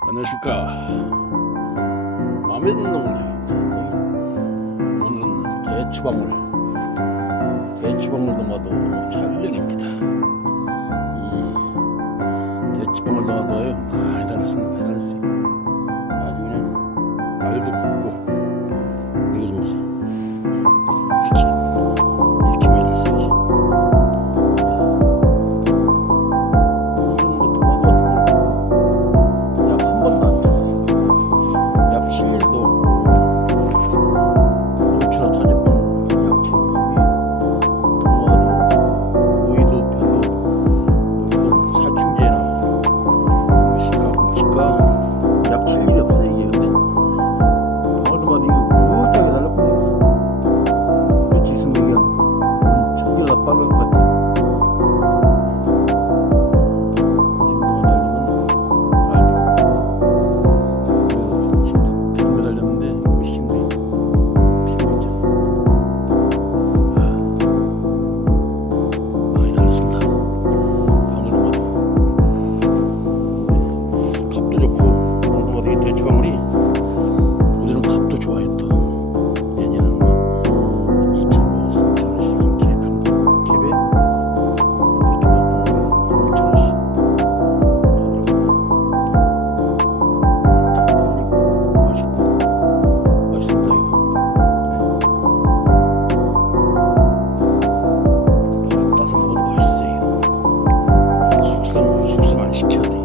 안녕하십니까. 마음에 드는 농장입니다. 오늘은 대추방울. 대추방울 농화도 촬영입니다. 이 대추방울 농화도 많이 달았습니다. 많이 달았어요. 아주 그냥 말도 값이 우리는 밥도 좋아했다. 얘네는 뭐 2,000원, 3,000원씩 개배, 개배 이렇게 왔던 거예요. 5,000원씩 맛있고 맛있다 이거. 네. 따서 먹어도 맛있어요. 숙성 숙성 안 시켜야 돼.